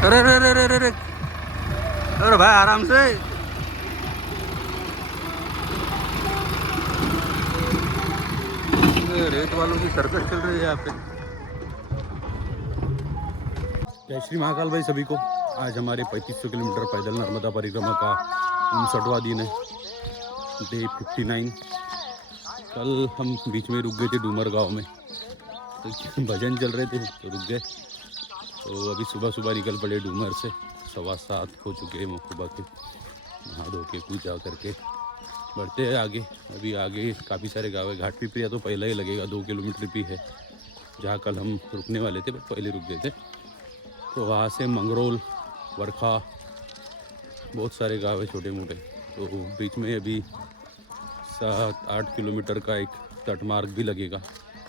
अरे अरे अरे अरे अरे अरे भाई आराम से। रेत वालों की सर्कस चल रही है यहाँ पे। जय श्री महाकाल भाई सभी को। आज हमारे 3500 किलोमीटर पैदल नर्मदा परिक्रमा का 59वां दिन है, डे 59। कल हम बीच में रुक गए थे डूमर गांव में, तो भजन चल रहे थे तो रुक गए। तो अभी सुबह सुबह निकल पड़े डूमर से। 7:15 हो चुके हैं सुबह के। नहा धो के पूजा करके बढ़ते हैं आगे। अभी आगे काफ़ी सारे गाँव है। घाट पिपरिया तो पहले ही लगेगा, 2 किलोमीटर भी है जहाँ कल हम रुकने वाले थे, बट पहले रुक गए थे। तो वहाँ से मंगरोल, वर्खा, बहुत सारे गाँव है छोटे मोटे। तो बीच में अभी 7-8 किलोमीटर का एक तटमार्ग भी लगेगा।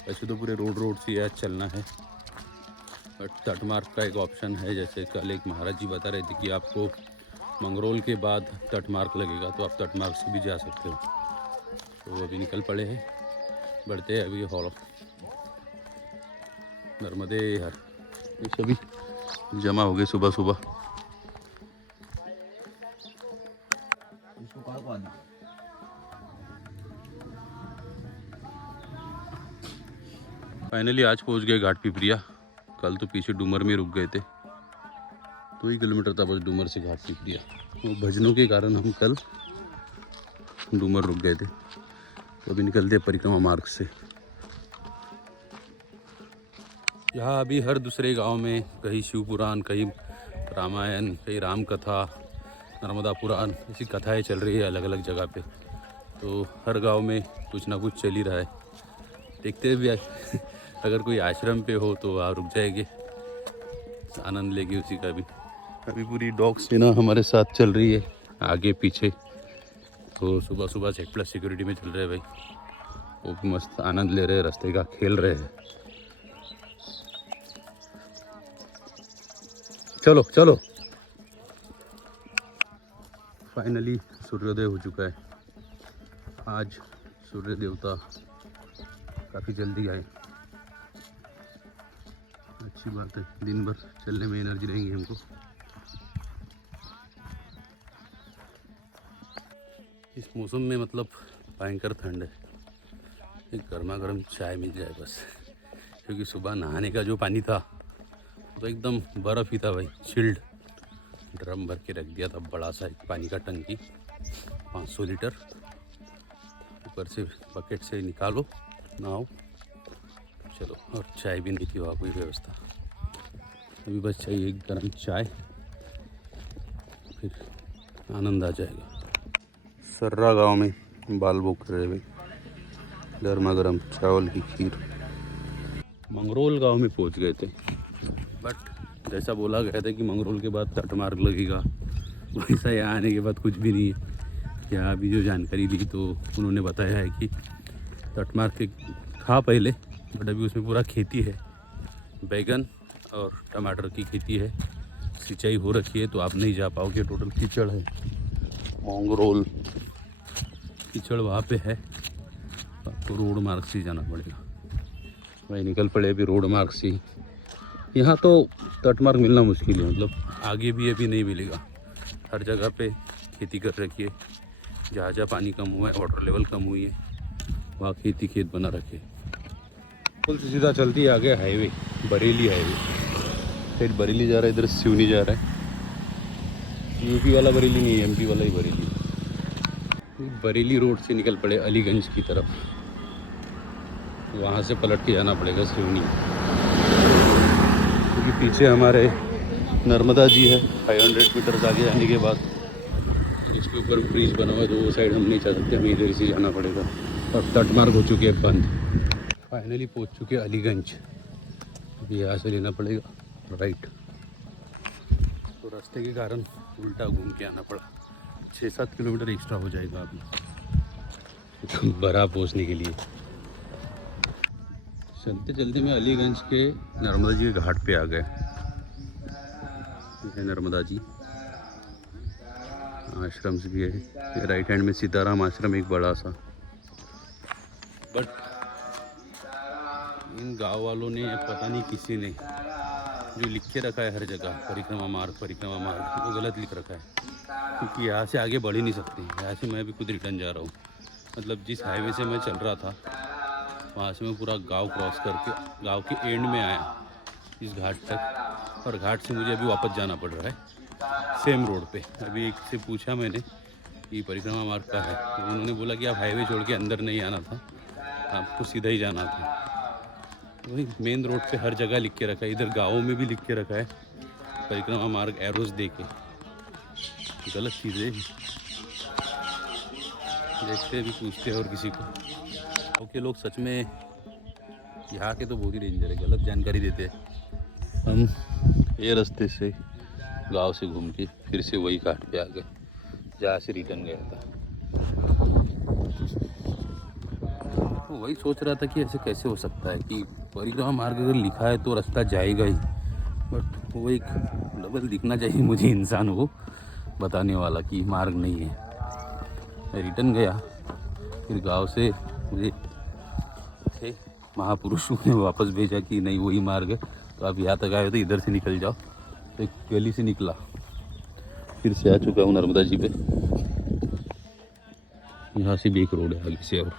वैसे तो पूरे रोड से आज चलना है, बट तटमार्ग का एक ऑप्शन है। जैसे कल एक महाराज जी बता रहे थे कि आपको मंगरोल के बाद तटमार्ग लगेगा, तो आप तटमार्ग से भी जा सकते हो। तो अभी निकल पड़े हैं, बढ़ते हैं अभी हॉल नर्मदे हर। ये सभी जमा हो गए सुबह सुबह। फाइनली आज पहुंच गए घाट पिपरिया। कल तो पीछे डूमर में रुक गए थे, 2 ही किलोमीटर था बस डूमर से घाट पिपरिया। तो भजनों के कारण हम कल डूमर रुक गए थे। तो अभी निकलते परिक्रमा मार्ग से। यहाँ अभी हर दूसरे गांव में कहीं शिव पुराण, कहीं रामायण, कहीं राम कथा, नर्मदा पुराण, ऐसी कथाएं चल रही है अलग अलग जगह पे। तो हर गांव में कुछ ना कुछ चल ही रहा है। देखते भी अगर कोई आश्रम पे हो तो वहाँ रुक जाएंगे, आनंद लेंगे उसी का भी। अभी पूरी डॉग सेना हमारे साथ चल रही है आगे पीछे। तो सुबह सुबह से 8+ सिक्योरिटी में चल रहे हैं भाई। वो भी मस्त आनंद ले रहे हैं, रास्ते का खेल रहे हैं। चलो चलो। फाइनली सूर्योदय हो चुका है। आज सूर्य देवता काफ़ी जल्दी आए, अच्छी बात है। दिन भर चलने में एनर्जी रहेंगी हमको। इस मौसम में मतलब भयंकर ठंड है। एक गर्मा गर्म चाय मिल जाए बस, क्योंकि सुबह नहाने का जो पानी था तो एकदम बर्फ़ ही था भाई, चिल्ड। ड्रम भर के रख दिया था, बड़ा सा एक पानी का टंकी 500 लीटर। ऊपर से बकेट से निकालो, नहाओ, चलो। और चाय भी नहीं थी वहाँ कोई व्यवस्था। अभी बस चाहिए एक गर्म चाय, फिर आनंद आ जाएगा। सर्रा गांव में बाल बोक रहे भाई, गर्मा गर्म चावल की खीर। मंगरोल गांव में पहुंच गए थे, बट जैसा बोला गया था कि मंगरोल के बाद तटमार्ग लगेगा, वैसा यहाँ आने के बाद कुछ भी नहीं है। यहाँ अभी जो जानकारी ली तो उन्होंने बताया है कि तटमार्ग के था पहले, बट अभी उसमें पूरा खेती है, बैगन और टमाटर की खेती है, सिंचाई हो रखी है, तो आप नहीं जा पाओगे। टोटल कीचड़ है मंगरोल, कीचड़ वहाँ पे है, आपको रोड मार्ग से जाना पड़ेगा। वही निकल पड़े अभी रोड मार्ग से। यहाँ तो तटमार्ग मिलना मुश्किल है, मतलब आगे भी अभी नहीं मिलेगा। हर जगह पे खेती कर रखी है, जहाँ जहाँ पानी कम हुआ है, वाटर लेवल कम हुई है, वहाँ खेती खेत बना रखे। पुल से सीधा चलती है आगे हाईवे, बरेली हाईवे। फिर बरेली जा रहा है, इधर सिवनी जा रहा है। यूपी वाला बरेली नहीं, एमपी वाला ही बरेली। बरेली रोड से निकल पड़े अलीगंज की तरफ, वहाँ से पलट के जाना पड़ेगा सिवनी, क्योंकि पीछे हमारे नर्मदा जी है। 500 मीटर आगे जाने के बाद इसके ऊपर ब्रिज बना हुआ है, तो वो साइड हम नहीं जा सकते, हमें इधर से जाना पड़ेगा। और तटमार्ग हो चुके हैं बंद। फाइनली पहुंच चुके हैं अलीगंज। अभी यहाँ से लेना पड़ेगा राइट। तो रास्ते के कारण उल्टा घूम के आना पड़ा, 6-7 किलोमीटर एक्स्ट्रा हो जाएगा अभी बरा पहुँचने के लिए। चलते चलते मैं अलीगंज के नर्मदा जी के घाट पे आ गए। ये नर्मदा जी आश्रम से भी है। ये राइट हैंड में सीताराम आश्रम एक बड़ा सा। बट इन गांव वालों ने, पता नहीं किसी ने, जो लिख के रखा है हर जगह परिक्रमा मार्ग, वो गलत लिख रखा है, क्योंकि यहाँ से आगे बढ़ ही नहीं सकते। यहाँ से मैं भी खुद रिटर्न जा रहा हूँ, मतलब जिस हाईवे से मैं चल रहा था वहाँ से मैं पूरा गांव क्रॉस करके गांव के एंड में आया इस घाट तक, और घाट से मुझे अभी वापस जाना पड़ रहा है सेम रोड पे। अभी एक से पूछा मैंने कि परिक्रमा मार्ग का है, तो उन्होंने बोला कि आप हाईवे छोड़ के अंदर नहीं आना था, आपको सीधा ही जाना था। वही मेन रोड पे हर जगह लिख के रखा है, इधर गाँवों में भी लिख के रखा है परिक्रमा मार्ग एरोज दे के। गलत चीज़ें देखते भी पूछते हैं और किसी को। गाँव के लोग सच में यहाँ के तो बहुत ही डेंजर है, गलत जानकारी देते हैं। हम ये रास्ते से गांव से घूम के फिर से वही घाट पे आ गए जहाँ से रिटर्न गया था। तो वही सोच रहा था कि ऐसे कैसे हो सकता है कि परिक्रमा मार्ग अगर लिखा है तो रास्ता जाएगा ही, बट वो एक डबल दिखना चाहिए मुझे इंसान को बताने वाला कि मार्ग नहीं है। मैं रिटर्न गया, फिर गांव से मुझे थे महापुरुषों ने वापस भेजा कि नहीं वही मार्ग है, तो आप यहाँ तक आए हो तो इधर से निकल जाओ। तो एक गली से निकला, फिर से आ चुका हूँ नर्मदा जी पे। यहाँ से भी एक रोड है आगे से, और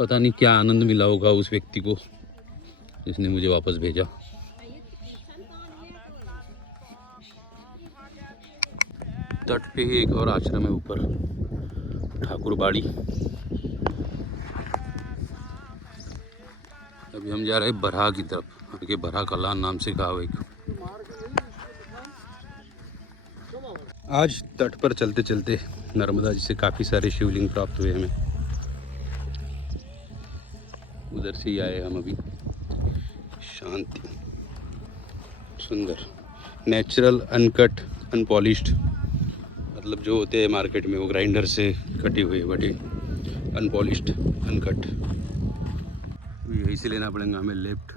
पता नहीं क्या आनंद मिला होगा उस व्यक्ति को जिसने मुझे वापस भेजा। तट पे ही एक और आश्रम है ऊपर, ठाकुरबाड़ी। अभी हम जा रहे हैं बरहा की तरफ, आगे बरहा कलान नाम से गाँव एक। आज तट पर चलते चलते नर्मदा जी से काफ़ी सारे शिवलिंग प्राप्त हुए हमें। उधर से ही आए हम अभी। शांति, सुंदर, नेचुरल, अनकट, अनपॉलिश्ड, मतलब जो होते हैं मार्केट में वो ग्राइंडर से कटे हुए, बटे अनपॉलिश्ड, अनकट। यहीं से लेना पड़ेगा हमें लेफ्ट।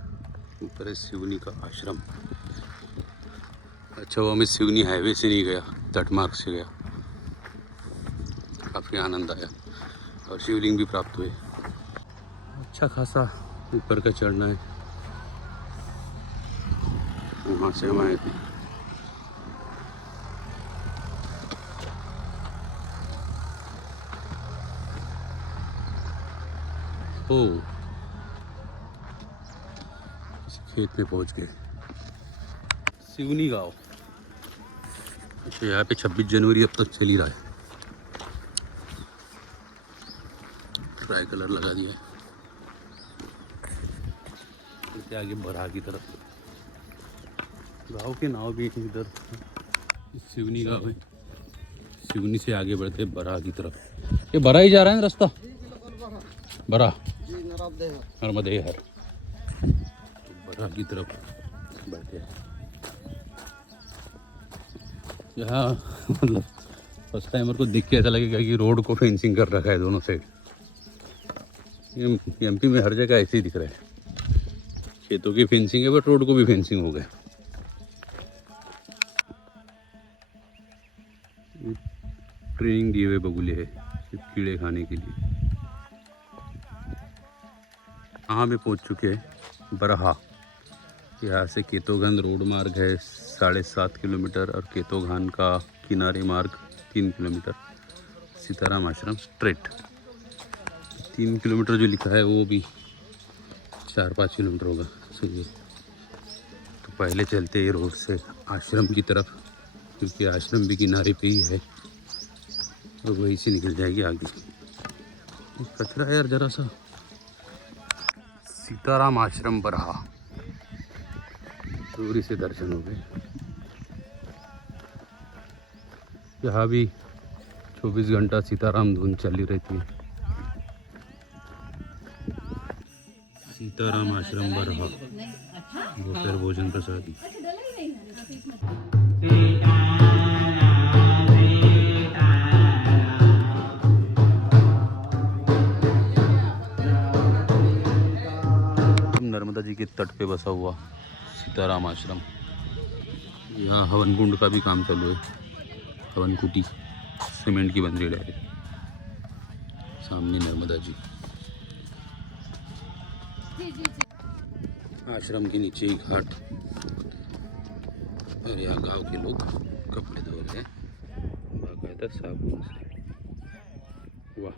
ऊपर है सिवनी का आश्रम। अच्छा वो हमें सिवनी हाईवे से नहीं गया, तट मार्ग से गया। काफ़ी आनंद आया और शिवलिंग भी प्राप्त हुए। अच्छा खासा ऊपर का चढ़ना है, वहाँ से हम आए थे। ओ खेत में पहुँच गए, सिवनी गाँव। अच्छा यहाँ पे 26 जनवरी अब तक चल ही रहा है। ट्राई कलर लगा दिया है। इसके आगे बरहा की तरफ गाँव के नाव भी इधर। सिवनी गाँव है, सिवनी से आगे बढ़ते बरहा की तरफ। ये बरहा ही जा रहा है ना रास्ता, बरहा नर्मदेहर, बरहा की तरफ बैठे। यहाँ मतलब फर्स्ट टाइम मेरे को देख के ऐसा लगेगा कि रोड को फेंसिंग कर रखा है दोनों साइड। एमपी में हर जगह ऐसे ही दिख रहा है, खेतों की फेंसिंग है बट रोड को भी फेंसिंग हो गया। ट्रेनिंग दिए हुए बगुले है सिर्फ कीड़े खाने के लिए। यहाँ पे पहुँच चुके हैं बरहा। यहाँ से केतोगन रोड मार्ग है 7.5 किलोमीटर, और केतोगान का किनारे मार्ग 3 किलोमीटर। सीताराम आश्रम स्ट्रेट 3 किलोमीटर जो लिखा है वो भी 4-5 किलोमीटर होगा। समझिए, तो पहले चलते हैं रोड से आश्रम की तरफ, क्योंकि आश्रम भी किनारे पे ही है, और वहीं से निकल जाएगी आगे। कचरा है यार जरा सा। सीताराम आश्रम बरहा, दूरी से दर्शन हो गए। यहाँ भी 24 घंटा सीताराम धुन चली रहती है। सीताराम आश्रम बरहा, दोपहर भोजन प्रसादी। नर्मदा जी के तट पे बसा हुआ सीताराम आश्रम। यहाँ हवन कुंड का भी काम चालू है। हवन कुटी सीमेंट की बन रही है डायरेक्ट, सामने नर्मदा जी। आश्रम के नीचे ही घाट और यहाँ गांव के लोग कपड़े धो रहे हैं बाकायदा साबुन से। वाह,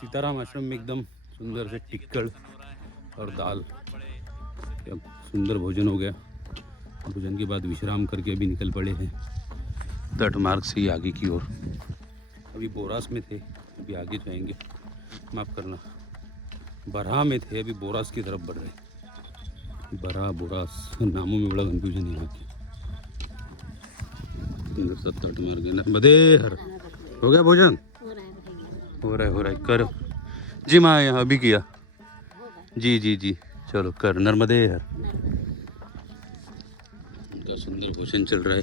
सीताराम आश्रम में एकदम सुंदर से टिक्कड़ और दाल, अब सुंदर भोजन हो गया। भोजन के बाद विश्राम करके अभी निकल पड़े हैं तट मार्ग से ही आगे की ओर। अभी बोरास में थे, अभी आगे जाएंगे, माफ़ करना बरहा में थे, अभी बोरास की तरफ बढ़ रहे। बरहा बोरास नामों में बड़ा कन्फ्यूजन है यहाँ की। सुंदर सा तट मार्ग है। नर्मदे हर। हो गया भोजन? हो रहा है कर जी। माँ यहाँ अभी किया जी जी जी, चलो कर। नर्मदे हर। उनका सुंदर भोजन चल रहा है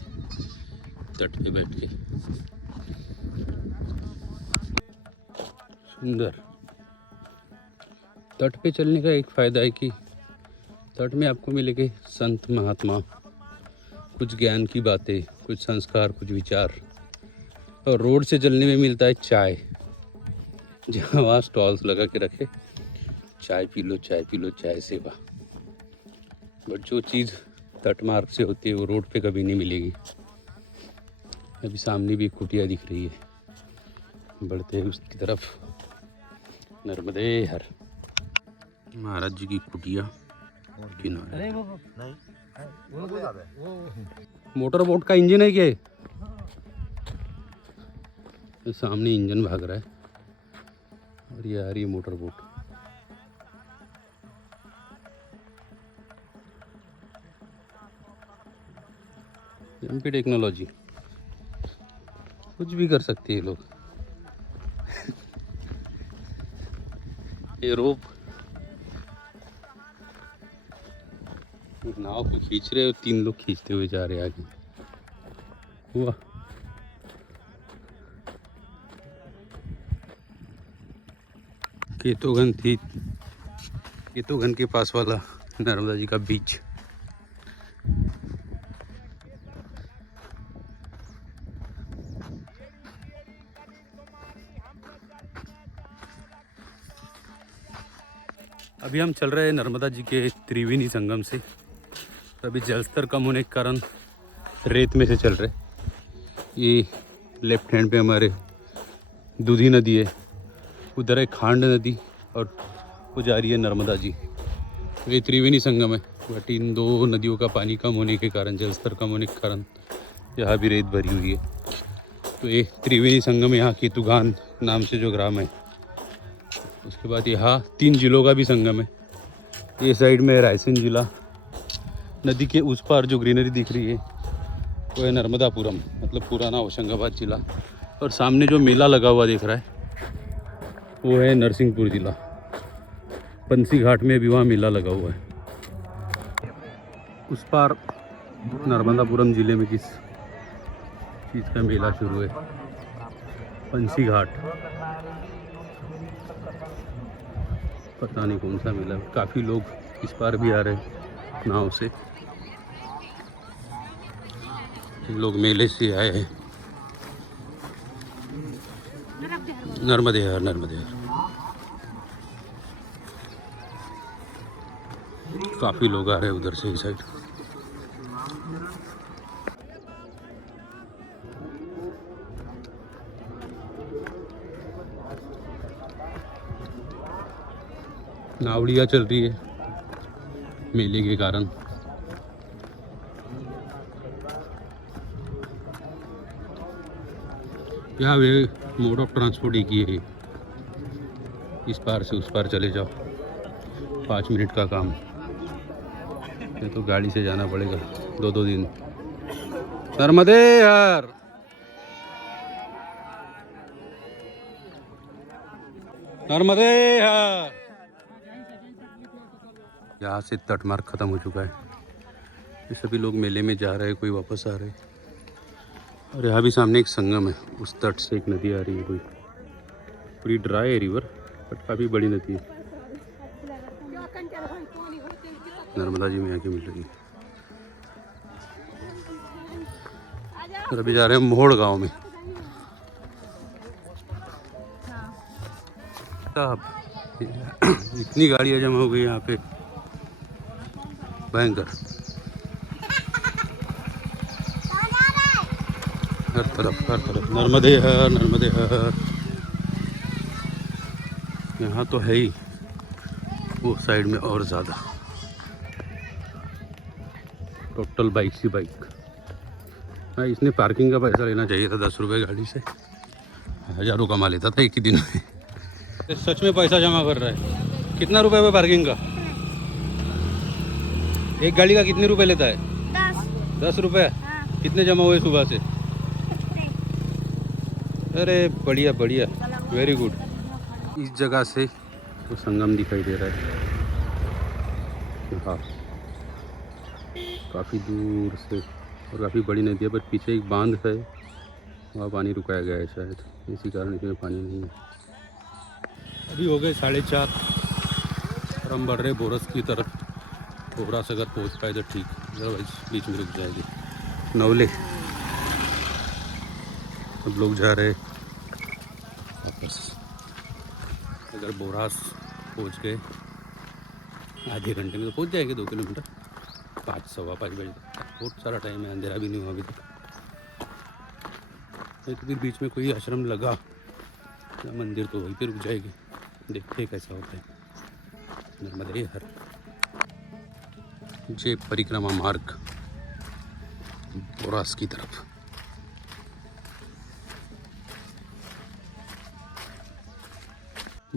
तट पे बैठ के। सुंदर तट पे चलने का एक फ़ायदा है कि तट में आपको मिलेंगे संत महात्मा, कुछ ज्ञान की बातें, कुछ संस्कार, कुछ विचार। और रोड से चलने में मिलता है चाय, जहाँ वहाँ स्टॉल्स लगा के रखे, चाय पी लो, चाय पी लो, चाय सेवा। बट जो चीज़ तट मार्ग से होती है वो रोड पे कभी नहीं मिलेगी। अभी सामने भी एक कुटिया दिख रही है, बढ़ते हैं उसकी तरफ। नर्मदे हर। महाराज जी की कुटिया किनारे। मोटर बोट का इंजन है क्या? ये सामने इंजन भाग रहा है और ये आ रही है मोटर बोट। एमपी टेक्नोलॉजी, कुछ भी कर सकती है लोग। ये रोप नाव को खींच रहे हो, 3 लोग खींचते हुए जा रहे हैं आगे। हुआ केतोगन के पास वाला नर्मदा जी का बीच। अभी हम चल रहे हैं नर्मदा जी के त्रिवेणी संगम से। अभी जलस्तर कम होने के कारण रेत में से चल रहे। ये लेफ्ट हैंड पे हमारे दूधी नदी है, उधर है खांड नदी और वो जा रही है नर्मदा जी। तो ये त्रिवेणी संगम है। बट इन 2 नदियों का पानी कम होने के कारण, जलस्तर कम होने के कारण यहाँ भी रेत भरी हुई है। तो ये त्रिवेणी संगम यहाँ केतुगान नाम से जो ग्राम है। उसके बाद यहाँ 3 जिलों का भी संगम है। ये साइड में रायसेन जिला, नदी के उस पार जो ग्रीनरी दिख रही है वो है नर्मदापुरम, मतलब पुराना होशंगाबाद जिला। और सामने जो मेला लगा हुआ दिख रहा है वो है नरसिंहपुर जिला। पंसी घाट में भी वहाँ मेला लगा हुआ है। उस पार नर्मदापुरम जिले में किस चीज़ का मेला शुरू है? पंसी घाट, पता नहीं कौन सा मेला। काफ़ी लोग इस पार भी आ रहे हैं नाव से। लोग मेले से आए हैं। नर्मदे हर, नर्मदे हर। काफ़ी लोग आ रहे हैं उधर से इस साइड। नावड़ियाँ चल रही है मेले के कारण। यहाँ वे मोड ऑफ ट्रांसपोर्ट एक ही है, इस पार से उस पार चले जाओ, 5 मिनट का काम। ये तो गाड़ी से जाना पड़ेगा 2-2 दिन। नर्मदे हर। नर्मदे हर। यहाँ से तट मार्ग खत्म हो चुका है। ये सभी लोग मेले में जा रहे हैं, कोई वापस आ रहे हैं। और यहाँ भी सामने एक संगम है, उस तट से एक नदी आ रही है। कोई पूरी ड्राई है रिवर, बट काफ़ी बड़ी नदी है। नर्मदा जी में आके मिल रही है। और अभी जा रहे हैं मोड़ गांव में। इतनी गाड़ियाँ जमा हो गई यहाँ पे, भयंकर। हर तरफ नर्मदे हर, नर्मदे हर। यहाँ तो है ही, वो साइड में और ज़्यादा। टोटल बाइक ही बाइक। हाँ, इसने पार्किंग का पैसा लेना चाहिए था 10 रुपये गाड़ी से, हज़ारों कमा लेता था एक ही दिन में। सच में पैसा जमा कर रहा है। कितना रुपए पे पार्किंग का? एक गाड़ी का कितने रुपए लेता है? 10 रुपये। हाँ। कितने जमा हुए सुबह से? अरे बढ़िया बढ़िया, वेरी गुड। इस जगह से तो संगम दिखाई दे रहा है। हाँ, काफ़ी दूर से, और काफ़ी बड़ी नदी है, पर पीछे एक बांध है, वहाँ पानी रुकाया गया है शायद, इसी कारण इसमें पानी नहीं है। अभी हो गए 4:30 और हम बढ़ रहे बोरस की तरफ। बोरस अगर पहुँच पाए तो ठीक, अदरवाइज बीच में रुक जाएगी। नवले सब लोग जा रहे वापस। अगर बोरास पहुँच गए आधे घंटे में तो पहुँच जाएंगे, 2 किलोमीटर, 5 सवा 5 बजे तक। बहुत सारा टाइम है, अंधेरा भी नहीं हुआ अभी तक। एक फिर बीच में कोई आश्रम लगा या मंदिर तो वहीं पे रुक जाएगी, देखते हैं कैसा होता है। नर्मदे हर। जे परिक्रमा मार्ग बोरास की तरफ।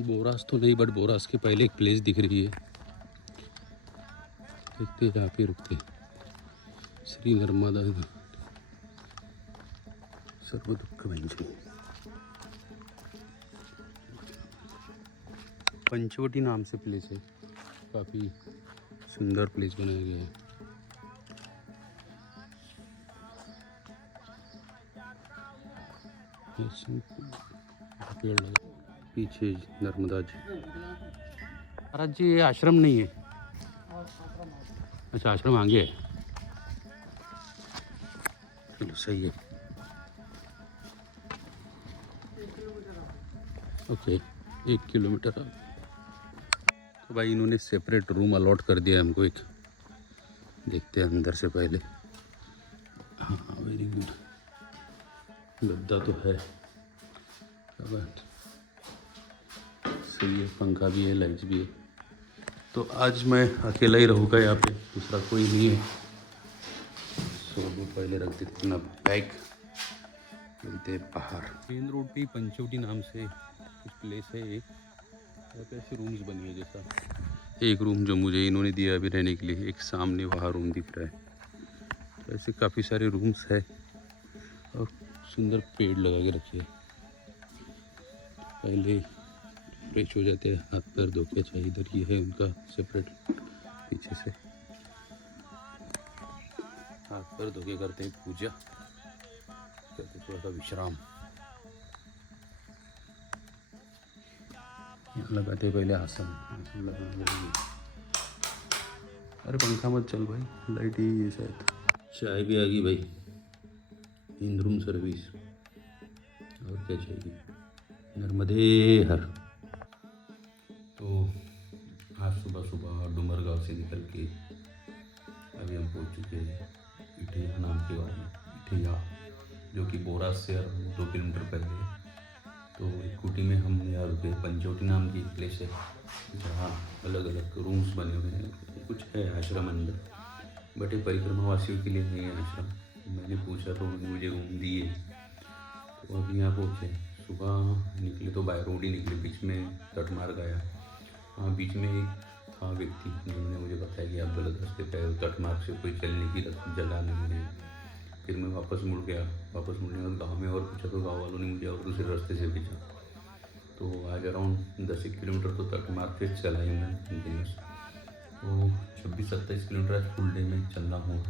बोरास तो नहीं, बट बोरास के पहले एक प्लेस दिख रही है, देखते जहाँ पे रुकते। श्री नर्मदा सर्व दुख भंजनी। पंचवटी नाम से प्लेस है, काफ़ी सुंदर प्लेस बनाया गया है। पेड़ लगा पीछे, नर्मदा जी। महाराज जी, ये आश्रम नहीं है? अच्छा, आश्रम आगे है, चलो सही है। Okay, 1 kilometre. तो भाई इन्होंने सेपरेट रूम अलॉट कर दिया हमको एक, देखते हैं अंदर से पहले। हाँ, वेरी गुड। गद्दा तो है, सही है, पंखा भी है, लाइट्स भी है। तो आज मैं अकेला ही रहूँगा यहाँ पे, दूसरा कोई नहीं है। सो अभी पहले रख देते अपना बैग, मिलते हैं बाहर। मेन रोड पे पंचवटी नाम से कुछ प्लेस है एक, यहाँ पे ऐसे रूम्स बनी है जैसा। एक रूम जो मुझे इन्होंने दिया अभी रहने के लिए, एक सामने वहाँ रूम दिख रहा है। तो ऐसे काफ़ी सारे रूम्स है और सुंदर पेड़ लगा के रखे। पहले फ्रेश हो जाते हैं, हाथ पैर धो के। चाहिए इधर ये है उनका सेपरेट, पीछे से हाथ पैर धो के करते हैं पूजा, करते थोड़ा सा विश्राम। लगाते हैं पहले आसन लगाना जरूरी। अरे पंखा मत चल भाई, लाइट ही है शायद। चाय भी आ गई भाई, इन रूम सर्विस, और क्या चाहिए। नर्मदे हर। तो आज सुबह सुबह डुमरगांव से निकल के अभी हम पहुंच चुके हैं इठैया नाम के गाँव में। इठैया जो कि बोरास से 2 किलोमीटर पहले है। तो इकुटी में हम यहाँ रुके। पंचवटी नाम की प्लेस है जहाँ अलग अलग रूम्स बने हुए हैं, कुछ है आश्रम अंदर, बट ये परिक्रमा वासियों के लिए नहीं है आश्रम। मैंने पूछा तो उन्होंने मुझे रूम दिए। तो अभी यहाँ पहुँचे, सुबह निकले तो बाय रोड ही निकले, बीच में तट मार्ग आया। हाँ, बीच में एक था व्यक्ति जिन्होंने मुझे बताया कि आप गलत रास्ते पे आए, तट मार्ग से कोई चलने की जगह नहीं है। फिर मैं वापस मुड़ गया। वापस मुड़ने के बाद गाँव में और पूछा तो गाँव वालों ने मुझे और दूसरे रास्ते से भेजा। तो आज अराउंड 10 किलोमीटर तो तट मार्ग से चला ही मैं कंटिन्यूस। तो 26-27 किलोमीटर आज फुल डे में चलना हुआ।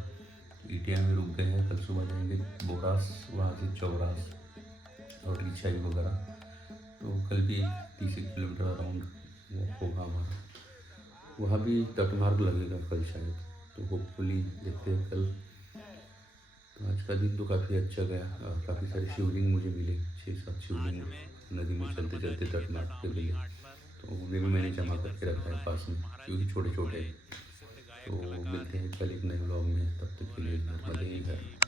इटिया में रुक गए हैं, कल सुबह जाएंगे बोरास, वहाँ से चौरास और रिछाई वगैरह। तो कल भी 30 किलोमीटर अराउंड वो होगा हमारा। वहाँ भी तट मार्ग लगेगा कल शायद, तो होपफुली देखते हैं कल। आज का दिन तो काफ़ी अच्छा गया। काफ़ी सारे शिवलिंग मुझे मिले, 6-7 शिवलिंग नदी में चलते चलते तट में के मिले। तो उन्हें भी मैंने जमा करके रखा है पास में, क्योंकि छोटे छोटे हैं। तो मिलते हैं कल एक नए ब्लॉग में, तब तक के लिए नर्मदे हर।